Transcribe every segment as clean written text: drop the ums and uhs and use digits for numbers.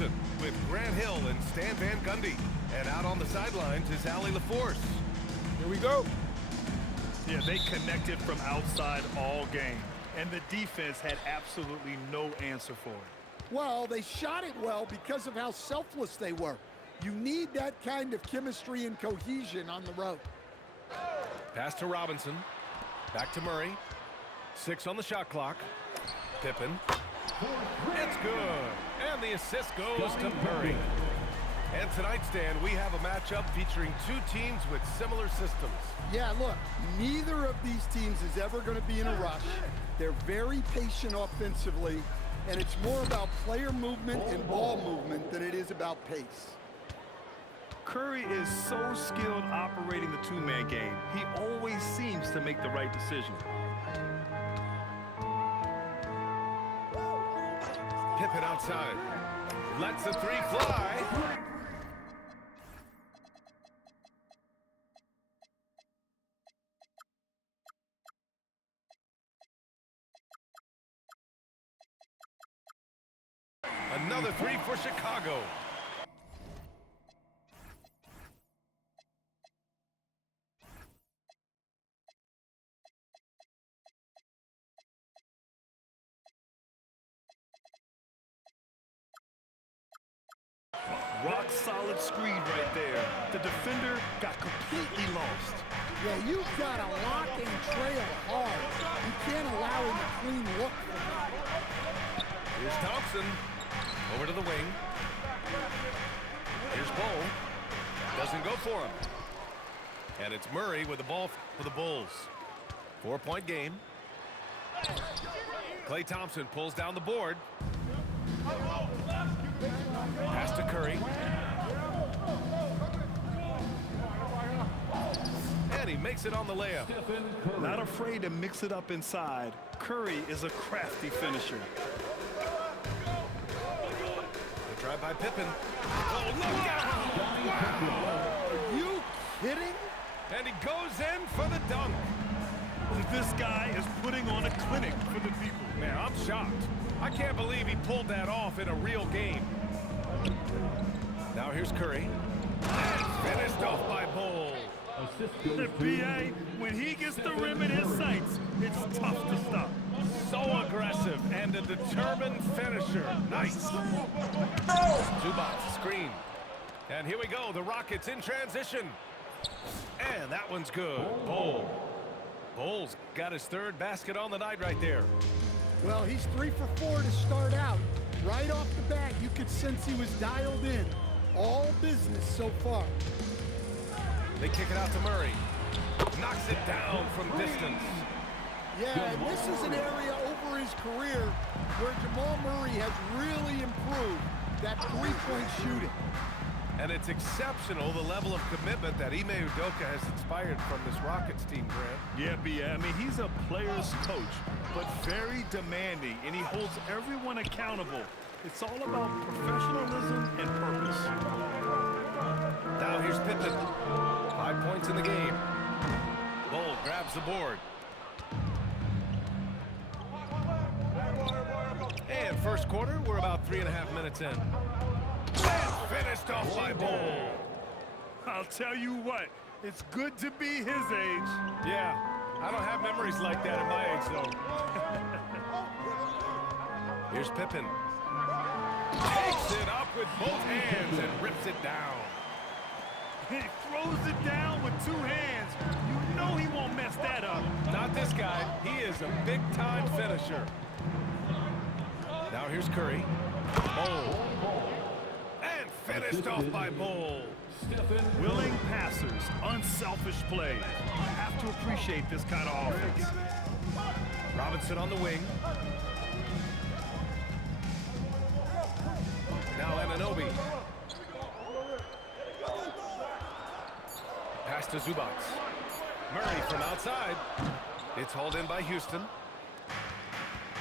Robertson with Grant Hill and Stan Van Gundy. And out on the sidelines is Allie LaForce. Here we go. Yeah, they connected from outside all game. And the defense had absolutely no answer for it. Well, they shot it well because of how selfless they were. You need that kind of chemistry and cohesion on the road. Pass to Robinson. Back to Murray. 6 on the shot clock. Pippen. It's good. And the assist goes to Murray. And tonight, Stan, we have a matchup featuring two teams with similar systems. Yeah, look, neither of these teams is ever going to be in a rush. They're very patient offensively, and it's more about player movement and ball movement than it is about pace. Curry is so skilled operating the two-man game. He always seems to make the right decision. Pippen outside. Lets the three fly. Another three for Chicago. Rock solid screen right there. The defender got completely lost. Yeah, you've got to lock and trail hard. You can't allow him a clean look. Here's Thompson. Over to the wing. Here's Bull. Doesn't go for him. And it's Murray with the ball for the Bulls. 4-point game. Klay Thompson pulls down the board. Pass to Curry. And he makes it on the layup. Not afraid to mix it up inside. Curry is a crafty finisher. The drive by Pippen. Oh, look out! Wow! Are you kidding? And he goes in for the dunk. This guy is putting on a clinic for the people. Man, I'm shocked. I can't believe he pulled that off in a real game. Now here's Curry. And finished off by Bull. The BA, when he gets the rim in his sights, it's tough to stop. So aggressive and a determined finisher. Nice. Zubac screen. And here we go. The Rockets in transition. And that one's good. Bull. Bull's got his third basket on the night right there. Well, he's 3 for 4 to start out. Right off the bat, you could sense he was dialed in. All business so far. They kick it out to Murray. Knocks it down from distance. Yeah, and this is an area over his career where Jamal Murray has really improved that three-point shooting. And it's exceptional, the level of commitment that Ime Udoka has inspired from this Rockets team, Grant. Yeah, B.A. I mean, he's a player's coach, but very demanding, and he holds everyone accountable. It's all about professionalism and purpose. Now here's Pippen. 5 points in the game. Bull grabs the board. And first quarter, we're about 3.5 minutes in. And finished off by Bull. I'll tell you what, it's good to be his age. Yeah, I don't have memories like that at my age, though. Here's Pippen. Takes it up with both hands and rips it down. He throws it down with 2 hands. You know he won't mess that up. Not this guy. He is a big-time finisher. Now here's Curry. Bull. And finished off by Bull. Willing passers, unselfish plays. You have to appreciate this kind of offense. Robinson on the wing. Now Anunoby. Pass to Zubac. Murray from outside. It's hauled in by Houston.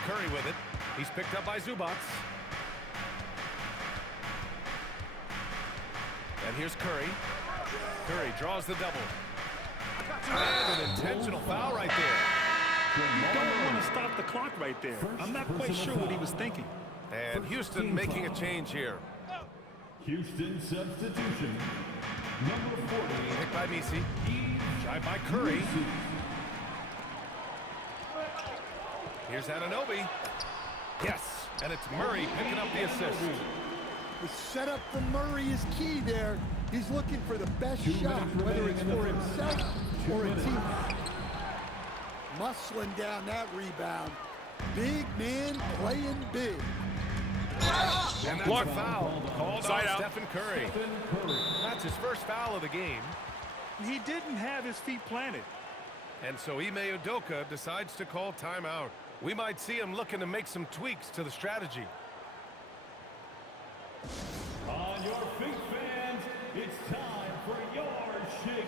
Curry with it. He's picked up by Zubac. And here's Curry. Curry draws the double. And an intentional foul right there. You don't want to stop the clock right there. I'm not quite sure what he was thinking. And Houston making a change here. Houston substitution. Number 40. Picked by Messi. Shy by Curry. Here's Anunoby. Yes, and it's Murray picking up the assist. The setup from Murray is key there. He's looking for the best shot, whether it's for himself or a teammate. Muscling down that rebound. Big man playing big. And that's a foul called on Stephen Curry. That's his first foul of the game. He didn't have his feet planted. And so Ime Udoka decides to call timeout. We might see him looking to make some tweaks to the strategy. On your feet, fans, it's time for your shake.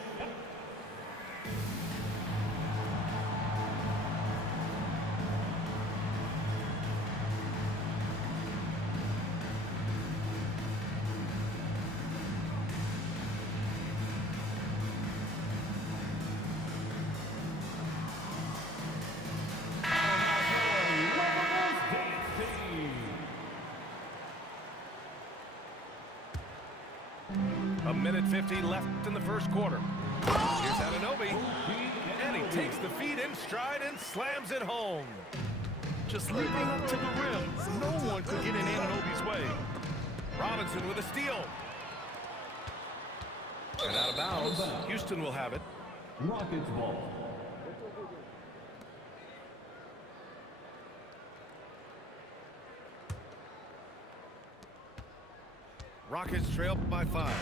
A minute 50 left in the first quarter. Here's Anunoby. And he takes the feed in stride and slams it home. Just leaping up to the rim. No one could get in Anunoby's way. Robinson with a steal. And out of bounds. Houston will have it. Rockets ball. Rockets trail by 5.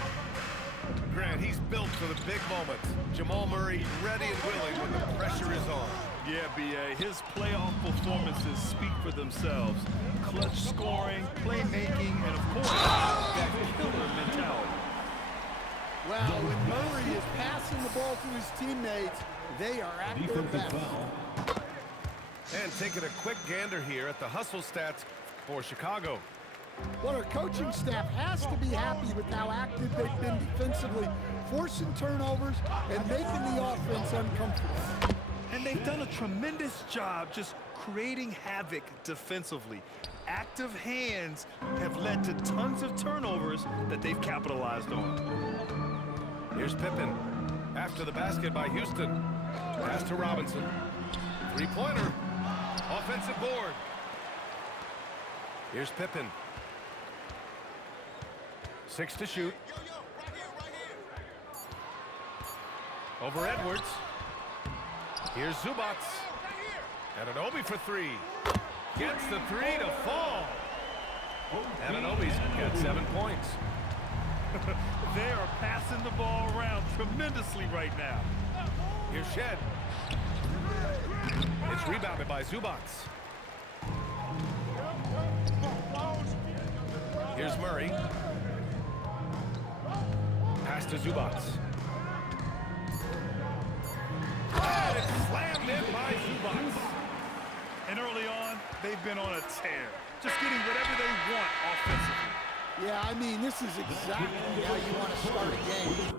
Grant, he's built for the big moments. Jamal Murray ready and willing when the pressure is on. Yeah, B.A., his playoff performances speak for themselves. Clutch scoring, playmaking, and of course, that killer mentality. Well, when Murray is passing the ball to his teammates, they are at their best. And taking a quick gander here at the hustle stats for Chicago. Well, our coaching staff has to be happy with how active they've been defensively, forcing turnovers and making the offense uncomfortable. And they've done a tremendous job just creating havoc defensively. Active hands have led to tons of turnovers that they've capitalized on. Here's Pippen. After the basket by Houston. Pass to Robinson. Three-pointer. Offensive board. Here's Pippen. 6 to shoot. Over Edwards. Here's Zubats. Anunoby for 3. Gets the 3 to fall. Anunoby's got 7 points. They are passing the ball around tremendously right now. Here's Shed. It's rebounded by Zubats. Here's Murray. Pass to Zubats. And it's slammed in by Zubats. And early on, they've been on a tear. Just getting whatever they want offensively. Yeah, I mean, this is exactly how you want to start a game.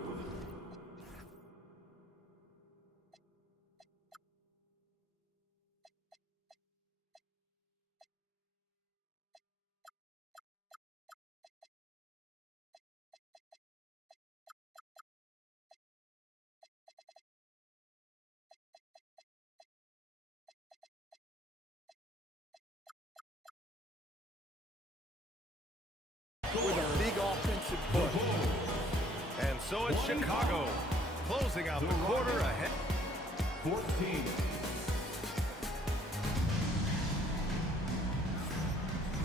With a big offensive push. And so it's Chicago, closing out the quarter ahead. 14.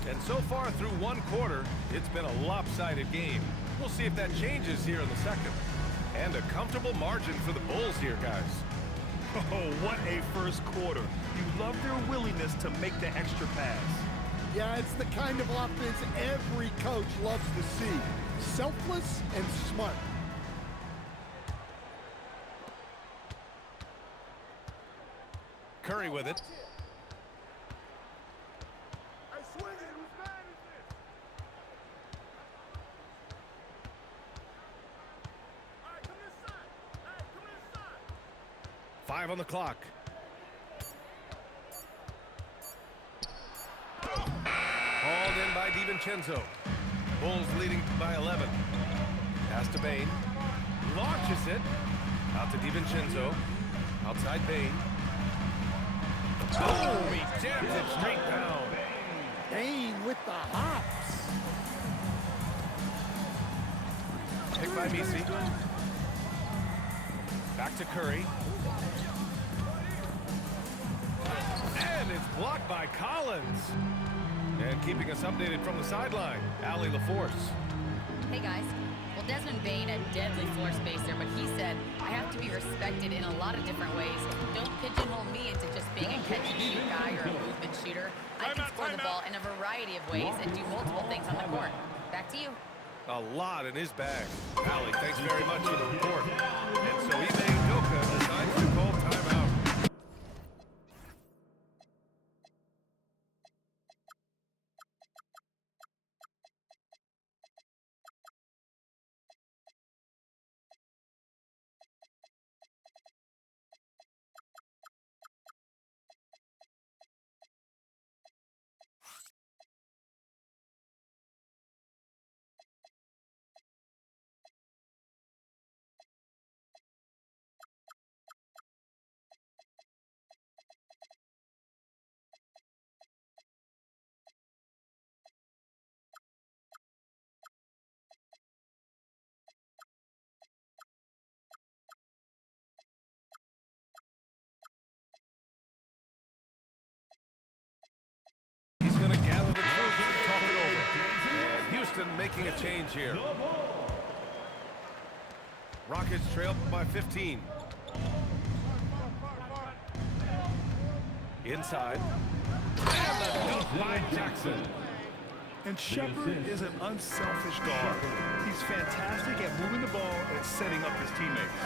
And so far through one quarter, it's been a lopsided game. We'll see if that changes here in the second. And a comfortable margin for the Bulls here, guys. Oh, what a first quarter. You love their willingness to make the extra pass. Yeah, it's the kind of offense every coach loves to see. Selfless and smart. Curry with it. Five on the clock. Hauled in by DiVincenzo. Bulls leading by 11. Pass to Bane. Launches it. Out to DiVincenzo. Outside Bane. Oh, he jams it straight down. Bane with the hops. Picked by Messi. Back to Curry. And it's blocked by Collins. And keeping us updated from the sideline, Allie LaForce. Hey guys. Well, Desmond Bane, a deadly floor spacer, but he said, I have to be respected in a lot of different ways. Don't pigeonhole me into just being a catch-and-shoot guy or a movement shooter. I can score the ball in a variety of ways and do multiple things on the court. Back to you. A lot in his bag. Allie, thanks very much for the report. And so Ime Udoka decides to call timeout. Making a change here. Rockets trail by 15. Inside. And the dunk by Jackson. And Shepherd is an unselfish guard. He's fantastic at moving the ball and setting up his teammates.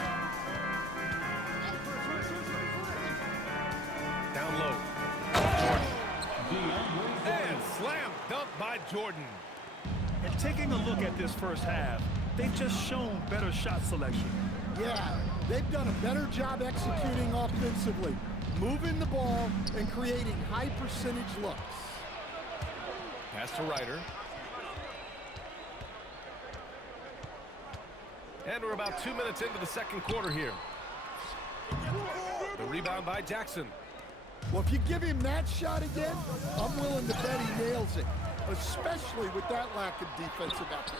Down low. And slam dunk by Jordan. And taking a look at this first half, they've just shown better shot selection. Yeah, they've done a better job executing offensively, moving the ball and creating high percentage looks. Pass to Ryder. And we're about 2 minutes into the second quarter here. The rebound by Jackson. Well, if you give him that shot again, I'm willing to bet he nails it, especially with that lack of defensive effort.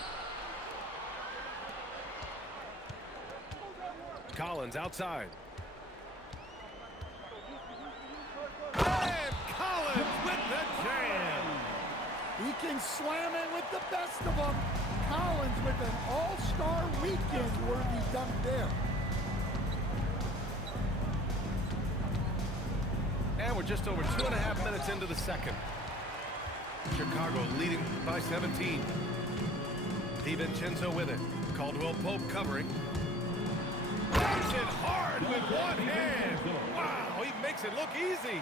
Collins outside. And Collins with the jam. He can slam it with the best of them. Collins with an all-star weekend-worthy dunk there. And we're just over 2.5 minutes into the second. Chicago leading by 17. DiVincenzo with it. Caldwell Pope covering. Push it hard with one hand. Wow, he makes it look easy.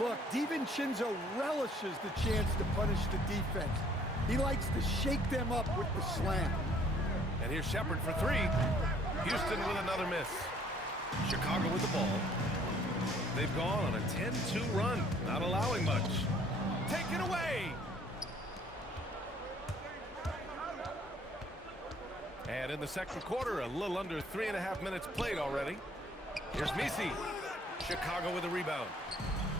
Look, DiVincenzo relishes the chance to punish the defense. He likes to shake them up with the slam. And here's Shepherd for three. Houston with another miss. Chicago with the ball. They've gone on a 10-2 run, not allowing much. Taken away. And in the second quarter, a little under 3.5 minutes played already. Here's Messi. Chicago with a rebound.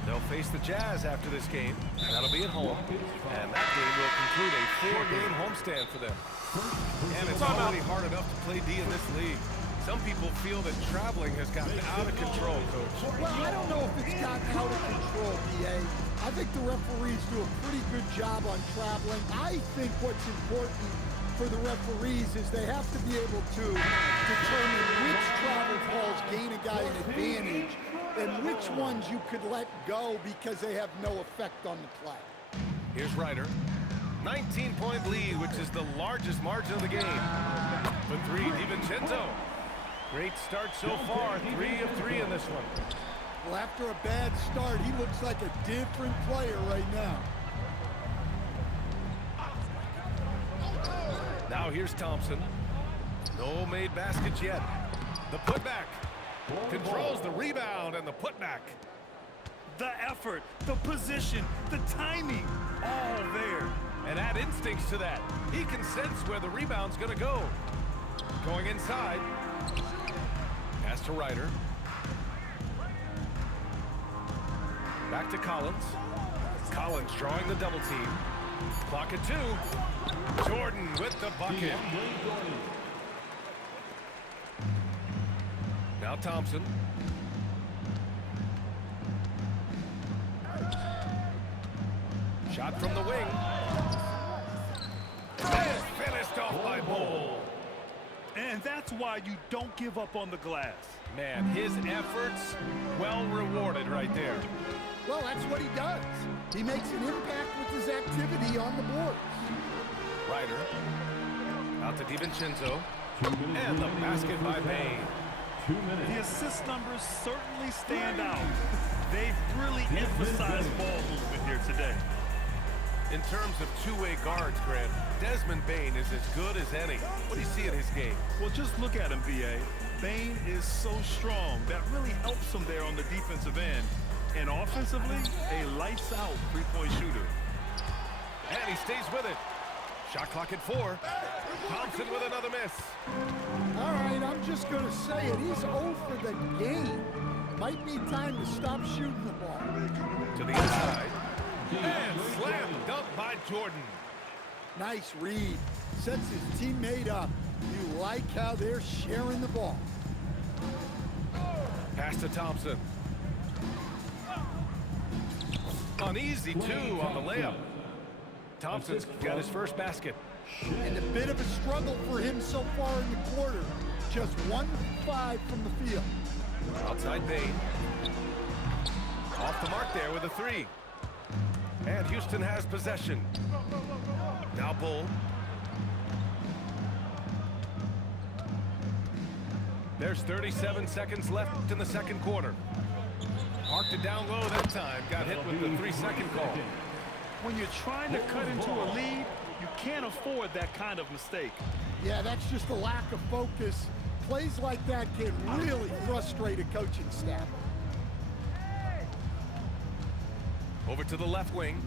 They'll face the Jazz after this game. That'll be at home. And that game will conclude a 4-game homestand for them. And it's already hard enough to play D in this league. Some people feel that traveling has gotten out of control, Coach. Well, I don't know if it's gotten out of control, B.A. I think the referees do a pretty good job on traveling. I think what's important for the referees is they have to be able to determine which travel calls gain a guy an advantage and which ones you could let go because they have no effect on the play. Here's Ryder. 19-point lead, which is the largest margin of the game. For three, DiVincenzo. Great start so far, 3 of 3 in this one. Well, after a bad start, he looks like a different player right now. Now here's Thompson. No made baskets yet. The putback. Controls the rebound and the putback. The effort, the position, the timing, all there. And add instincts to that. He can sense where the rebound's going to go. Going inside. Pass to Ryder. Back to Collins. Collins drawing the double team. Clock at 2. Jordan with the bucket. Now Thompson. Shot from the wing. And finished off by Bol. And that's why you don't give up on the glass. Man, his efforts well rewarded right there. Well, that's what he does. He makes an impact with his activity on the boards. Ryder. Out to DiVincenzo. And the basket by Bane. The assist numbers certainly stand out. They've really emphasized ball movement here today. In terms of two-way guards, Grant, Desmond Bane is as good as any. What do you see in his game? Well, just look at him, B.A. Bane is so strong. That really helps him there on the defensive end. And offensively, a lights-out three-point shooter. And he stays with it. Shot clock at 4. Thompson with another miss. All right, I'm just going to say it. He's 0 for the game. Might be time to stop shooting the ball. To the inside. And slam dunk by Jordan. Nice read. Sets his teammate up. You like how they're sharing the ball. Pass to Thompson. Uneasy, too, on the layup. Thompson's got his first basket. And a bit of a struggle for him so far in the quarter. Just 1-5 from the field. Outside Bane. Off the mark there with a 3. And Houston has possession. Now Bol. There's 37 seconds left in the second quarter. Parked it down low that time. Got hit with the 3-second call. When you're trying to cut into a lead, you can't afford that kind of mistake. Yeah, that's just a lack of focus. Plays like that can really frustrate a coaching staff. Over to the left wing.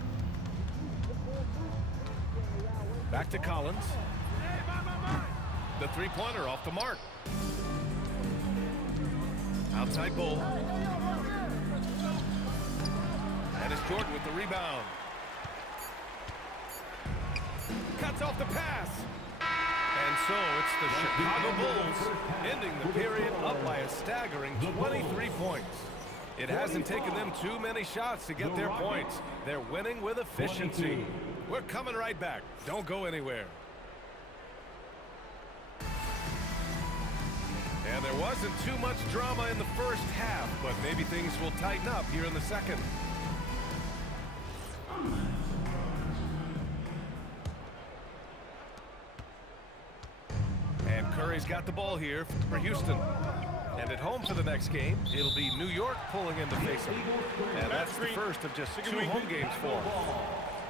Back to Collins. The three-pointer off the mark. Outside Bol. And it's Jordan with the rebound. Cuts off the pass. And so it's the Chicago Bulls ending the period up by a staggering 23 points. It hasn't taken them too many shots to get their points. They're winning with efficiency. We're coming right back. Don't go anywhere. And there wasn't too much drama in the first half, but maybe things will tighten up here in the second. And Curry's got the ball here for Houston. And at home for the next game, it'll be New York pulling in to face them. And that's the first of just 2 home games for them.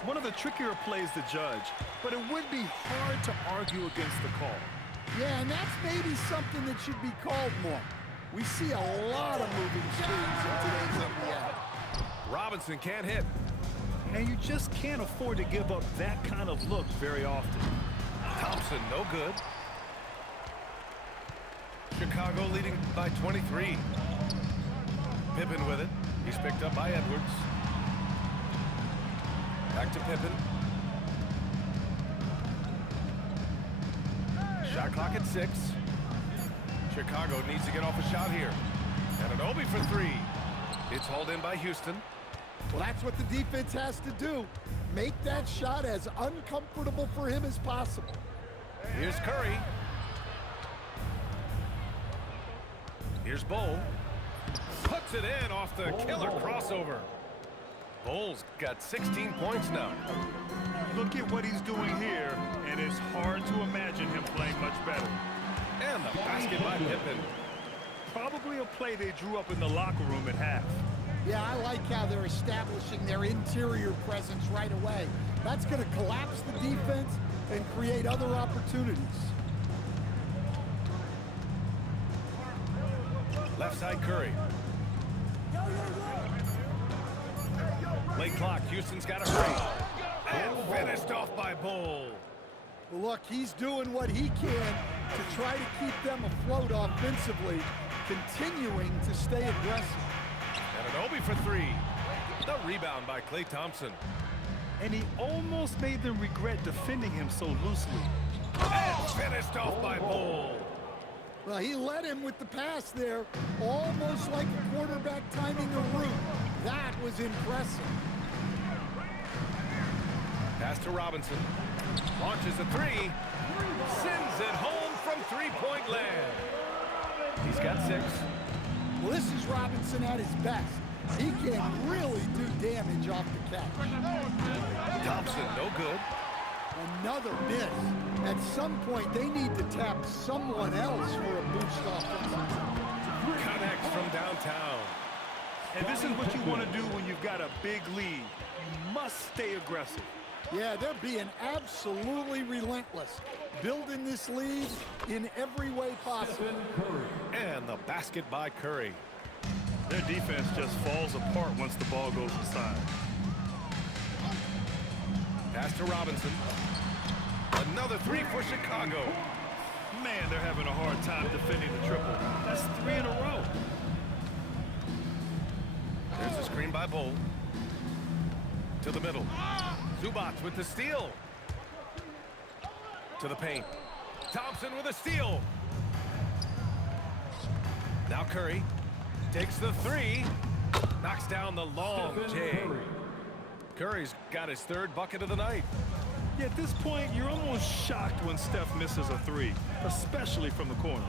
One of the trickier plays to judge, but it would be hard to argue against the call. Yeah, and that's maybe something that should be called more. We see a lot of moving screens in today's NBA. Robinson can't hit. And you just can't afford to give up that kind of look very often. Thompson, no good. Chicago leading by 23. Pippen with it. He's picked up by Edwards. Back to Pippen. Shot clock at 6. Chicago needs to get off a shot here. And an Obi for 3. It's hauled in by Houston. Well, that's what the defense has to do. Make that shot as uncomfortable for him as possible. Here's Curry. Here's Bol. Puts it in off the killer crossover. Bol's got 16 points now. Look at what he's doing here, and it's hard to imagine him playing much better. And the basket by Pippen. Probably a play they drew up in the locker room at half. Yeah, I like how they're establishing their interior presence right away. That's going to collapse the defense and create other opportunities. Left side Curry. Late clock. Houston's got to hurry. And finished off by Bull. Look, he's doing what he can to try to keep them afloat offensively, continuing to stay aggressive. Anunoby for three. The rebound by Klay Thompson. And he almost made them regret defending him so loosely. And finished off by Bull. Well, he led him with the pass there, almost like a quarterback timing a route. That was impressive. Pass to Robinson. Launches a three. Sends it home from three-point land. He's got 6. Well, this is Robinson at his best. He can really do damage off the catch. Thompson, no good. Another miss. At some point, they need to tap someone else for a boost offense. Connects from downtown. And this is what you want to do when you've got a big lead. You must stay aggressive. Yeah, they're being absolutely relentless, building this lead in every way possible. And the basket by Curry. Their defense just falls apart once the ball goes inside. Pass to Robinson. Another three for Chicago. Man, they're having a hard time defending the triple. That's 3 in a row. There's a screen by Bull. To the middle. Zubac with the steal. To the paint. Thompson with a steal. Now Curry takes the three. Knocks down the long J. Curry's got his 3rd bucket of the night. Yeah, at this point, you're almost shocked when Steph misses a 3, especially from the corner.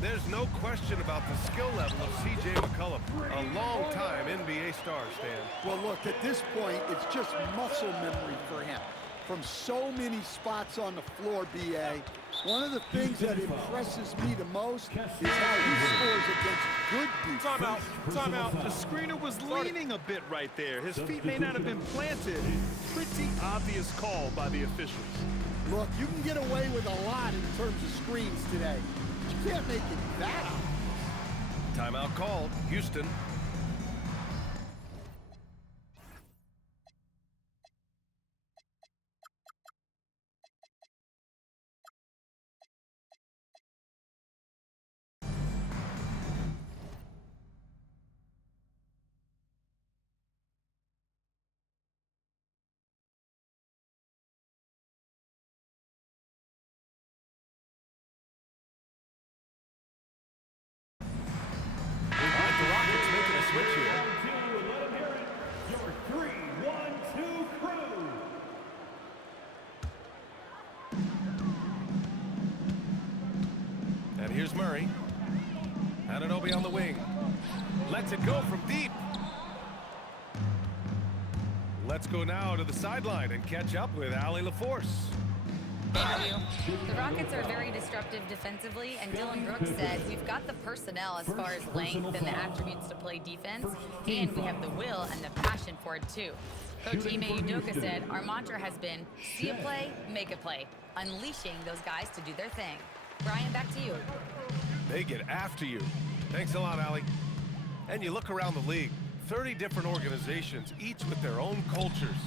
There's no question about the skill level of C.J. McCollum, a long-time NBA star, Stan. Well, look, at this point, it's just muscle memory for him. From so many spots on the floor, B.A., one of the things that impresses me the most is how he scores against good defense. Timeout. The screener was leaning a bit right there. His feet may not have been planted. Pretty obvious call by the officials. Look, you can get away with a lot in terms of screens today. You can't make it that obvious. Timeout called. Houston. The Rockets making a switch here. Let him hear it. Your 3-1-2 crew. And here's Murray. Anunoby on the wing. Lets it go from deep. Let's go now to the sideline and catch up with Allie LaForce. Interview. The Rockets are very disruptive defensively, and Dylan Brooks said, we've got the personnel as far as length and the attributes to play defense, and we have the will and the passion for it too. Coach Ime Udoka said, our mantra has been, see a play, make a play, unleashing those guys to do their thing. Brian, back to you. They get after you. Thanks a lot, Allie. And you look around the league, 30 different organizations, each with their own cultures.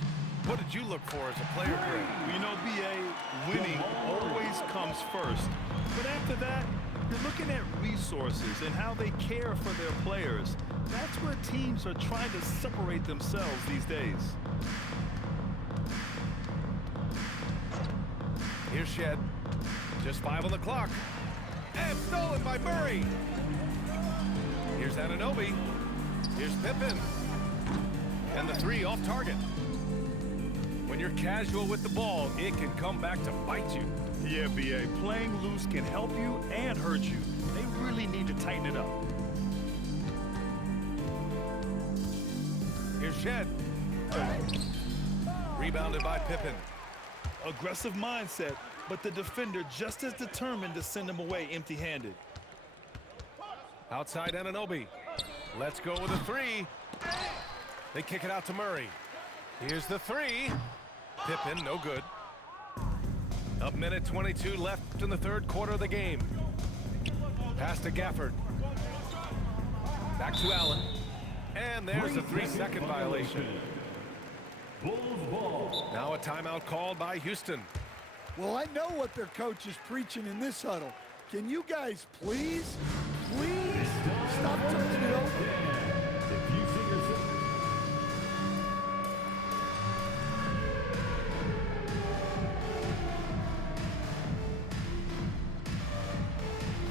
What did you look for as a player, Greg? Well, you know, B.A., winning always comes first. But after that, you're looking at resources and how they care for their players. That's where teams are trying to separate themselves these days. Here's Shed. Just 5 on the clock. And stolen by Murray. Here's Anunoby. Here's Pippen. And the three off target. When you're casual with the ball, it can come back to bite you. Yeah, B.A., playing loose can help you and hurt you. They really need to tighten it up. Here's Shed. Rebounded by Pippen. Aggressive mindset, but the defender just as determined to send him away empty-handed. Outside Anunoby. Let's go with a three. They kick it out to Murray. Here's the three. Pippen, no good. A minute 22 left in the 3rd quarter of the game. Pass to Gafford. Back to Allen. And there's a 3-second violation. Bulls ball. Now a timeout called by Houston. Well, I know what their coach is preaching in this huddle. Can you guys please stop turning it over? Diffusing yourself.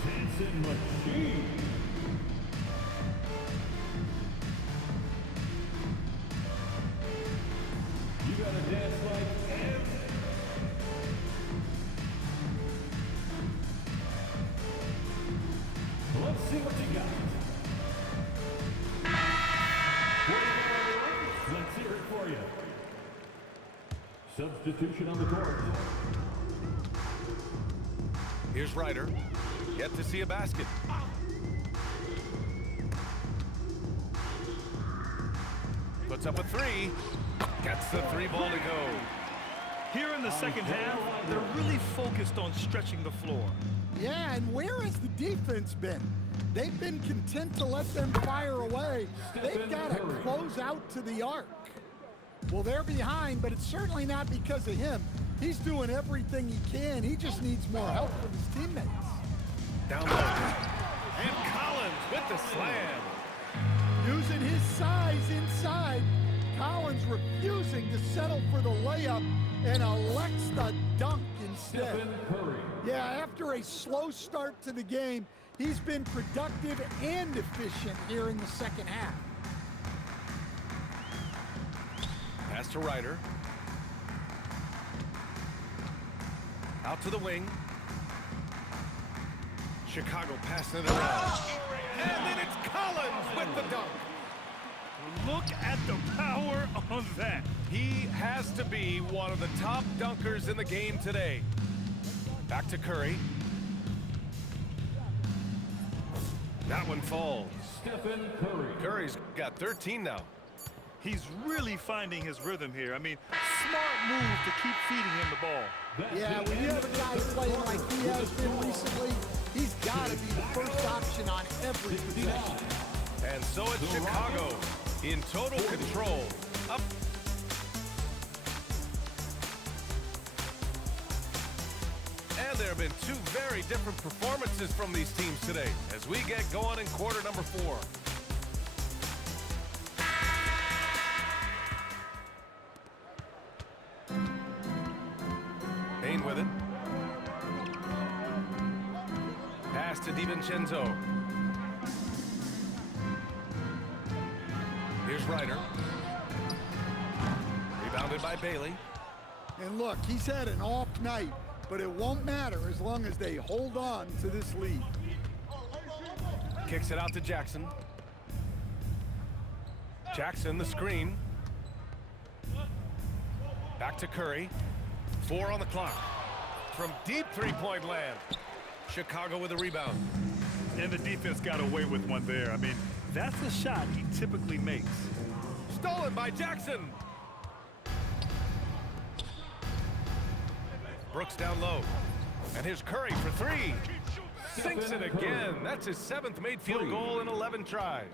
Dancing machine. You gotta dance like Em. Let's see what you got. Let's hear it for you. Substitution on the court. Here's Ryder. Yet to see a basket. Puts up a three. Gets the three ball to go. Here in the second half, they're really focused on stretching the floor. Yeah, and where has the defense been? They've been content to let them fire away. They've got to close out to the arc. Well, they're behind, but it's certainly not because of him. He's doing everything he can. He just needs more help from his teammates. Down low. And Collins with the slam. Using his size inside, Collins refusing to settle for the layup and elects the dunk instead. Stephen Curry. Yeah, after a slow start to the game, he's been productive and efficient here in the second half. Pass to Ryder. Out to the wing. Chicago passing it around. And then it's Collins with the dunk. Look at the power on that. He has to be one of the top dunkers in the game today. Back to Curry. That one falls. Stephen Curry. Curry's got 13 now. He's really finding his rhythm here. I mean, smart move to keep feeding him the ball. Yeah, when you have a guy playing like he has been recently, he's got to be the first option on every possession. And so it's Chicago in total control. Up. And there have been two very different performances from these teams today as we get going in quarter number 4. Payne with it. Pass to DiVincenzo. Here's Ryder. Rebounded by Bailey. And look, he's had an off night, but it won't matter as long as they hold on to this lead. Kicks it out to Jackson. Jackson, the screen. Back to Curry. 4 on the clock. From deep three-point land. Chicago with a rebound. And the defense got away with one there. I mean, that's the shot he typically makes. Stolen by Jackson. Brooks down low. And here's Curry for 3. Sinks it again. That's his 7th made field goal in 11 tries.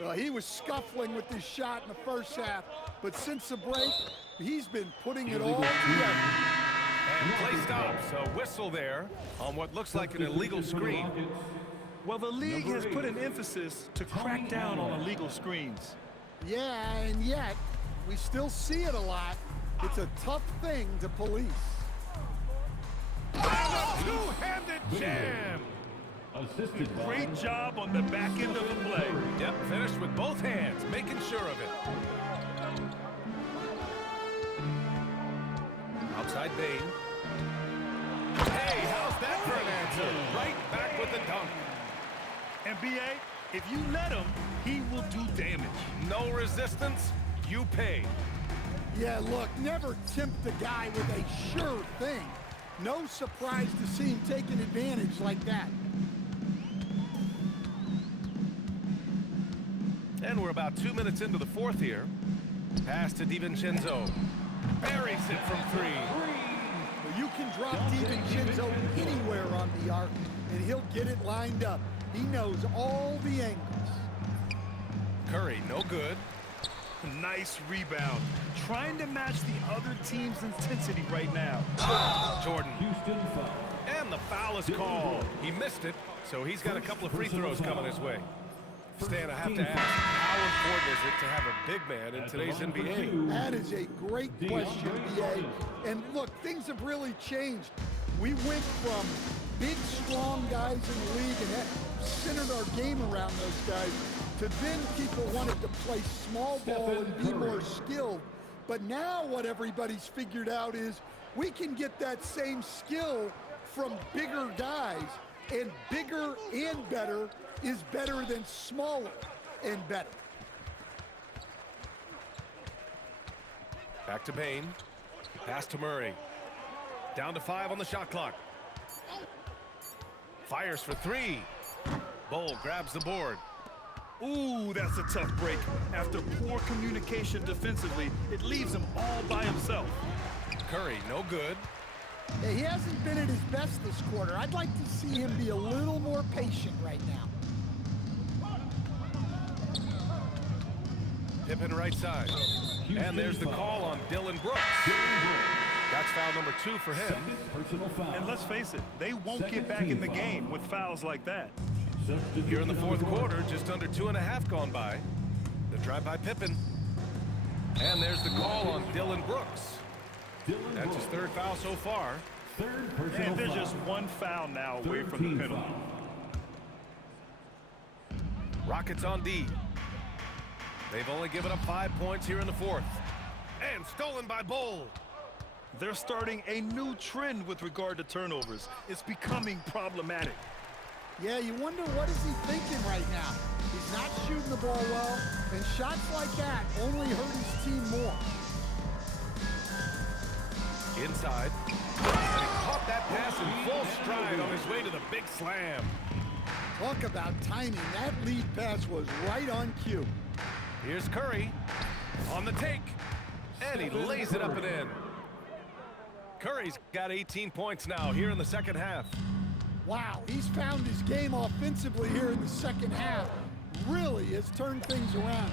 Well, he was scuffling with this shot in the first half, but since the break, he's been putting it all together. And play stops. A whistle there on what looks like an illegal screen. Well, the league has put an emphasis to crack down on illegal screens. Yeah, and yet, we still see it a lot. It's a tough thing to police. And a two-handed jam. Assisted by Great job on the back end of the play. Yep, finished with both hands, making sure of it. Outside Bain. Hey, how's that for an answer? Right back with the dunk. And B.A., if you let him, he will do damage. No resistance, you pay. Yeah, look, never tempt a guy with a sure thing. No surprise to see him taking advantage like that. And we're about 2 minutes into the 4th here. Pass to DiVincenzo. Buries it from 3. Well, you can drop DiVincenzo anywhere on the arc, and he'll get it lined up. He knows all the angles. Curry, no good. Nice rebound. Trying to match the other team's intensity right now. Jordan. Houston foul. And the foul is called. He missed it, so he's got a couple of free throws coming his way. Stan, I have to ask, how important is it to have a big man in today's NBA? That is a great question, B.A. And look, things have really changed. We went from big, strong guys in the league and that centered our game around those guys to then people wanted to play small ball and be more skilled. But now what everybody's figured out is we can get that same skill from bigger guys, and bigger and better is better than smaller and better. Back to Bane. Pass to Murray. Down to 5 on the shot clock. Fires for 3. Bull grabs the board. Ooh, that's a tough break. After poor communication defensively, it leaves him all by himself. Curry, no good. Hey, he hasn't been at his best this quarter. I'd like to see him be a little more patient right now. Pippen right side. And there's the call on Dylan Brooks. That's foul number 2 for him. Personal foul. And let's face it, they won't get back in the game with fouls like that. Here in the fourth quarter, just under 2.5 gone by. The drive by Pippen. And there's the call on Dylan Brooks. That's his 3rd foul so far. And they're just one foul now away from the penalty. Rockets on D. They've only given up 5 points here in the fourth. And stolen by Bull. They're starting a new trend with regard to turnovers. It's becoming problematic. Yeah, you wonder what is he thinking right now. He's not shooting the ball well, and shots like that only hurt his team more. Inside. And he caught that pass in full stride on his way to the big slam. Talk about timing. That lead pass was right on cue. Here's Curry on the take. And he lays it up and in. Curry's got 18 points now here in the second half. Wow, he's found his game offensively here in the second half. Really has turned things around.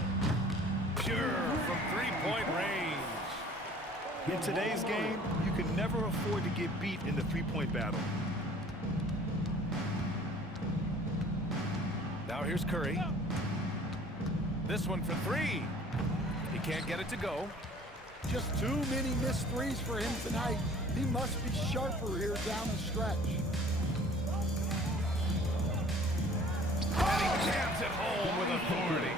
Pure from three-point range. In today's game, you can never afford to get beat in the three-point battle. Now here's Curry. This one for 3. He can't get it to go. Just too many missed threes for him tonight. He must be sharper here down the stretch. And he jams it home with authority.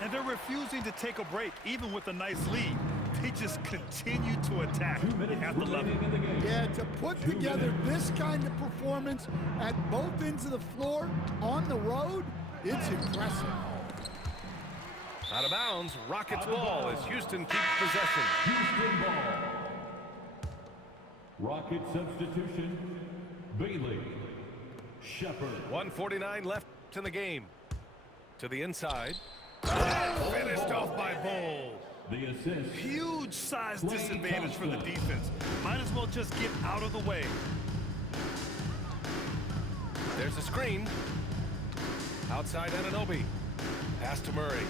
And they're refusing to take a break, even with a nice lead. They just continue to attack. You have to love it. Yeah, to put together this kind of performance at both ends of the floor on the road, it's impressive. Out of bounds, Rockets ball as Houston keeps possession. Houston ball. Rocket substitution. Bailey. Shepard. 1:49 left in the game. To the inside. And finished off by Bull. The assist. Huge size disadvantage for the defense. Might as well just get out of the way. There's a screen. Outside Anunoby. Pass to Murray.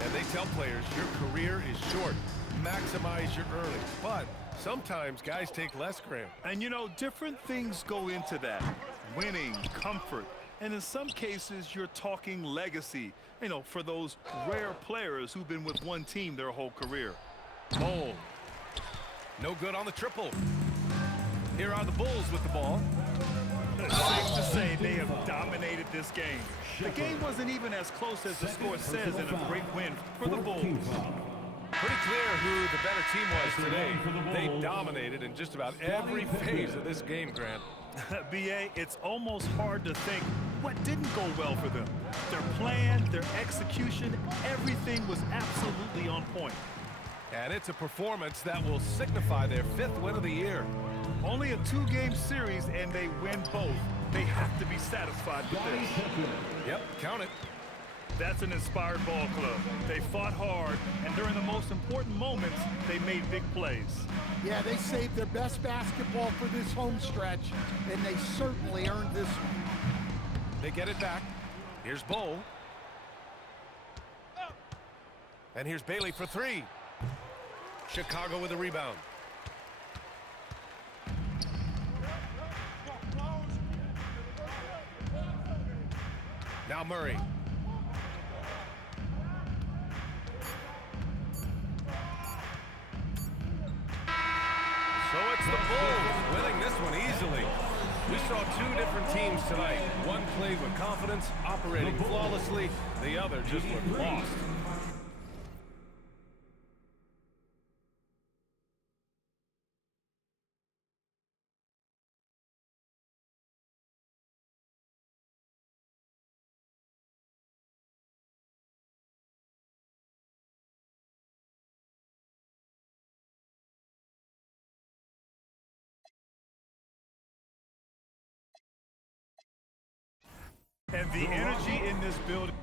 And they tell players your career is short. Maximize your earnings. But sometimes guys take less, Graham. And you know, different things go into that. Winning, comfort, and in some cases, you're talking legacy. You know, for those rare players who've been with one team their whole career. Bull. No good on the triple. Here are the Bulls with the ball. Safe to say they have dominated this game. The game wasn't even as close as the score says in a great win for the Bulls. Pretty clear who the better team was today. They dominated in just about every phase of this game, Grant. B.A., it's almost hard to think what didn't go well for them. Their plan, their execution, everything was absolutely on point. And it's a performance that will signify their 5th win of the year. Only a 2-game series, and they win both. They have to be satisfied with this. Yep, count it. That's an inspired ball club. They fought hard, and during the most important moments, they made big plays. Yeah, they saved their best basketball for this home stretch, and they certainly earned this one. They get it back. Here's Bowl. And here's Bailey for three. Chicago with a rebound. Now Murray. So it's the Bulls winning this one easily. We saw two different teams tonight. One played with confidence, operating flawlessly. The other just looked lost. And the energy in this building.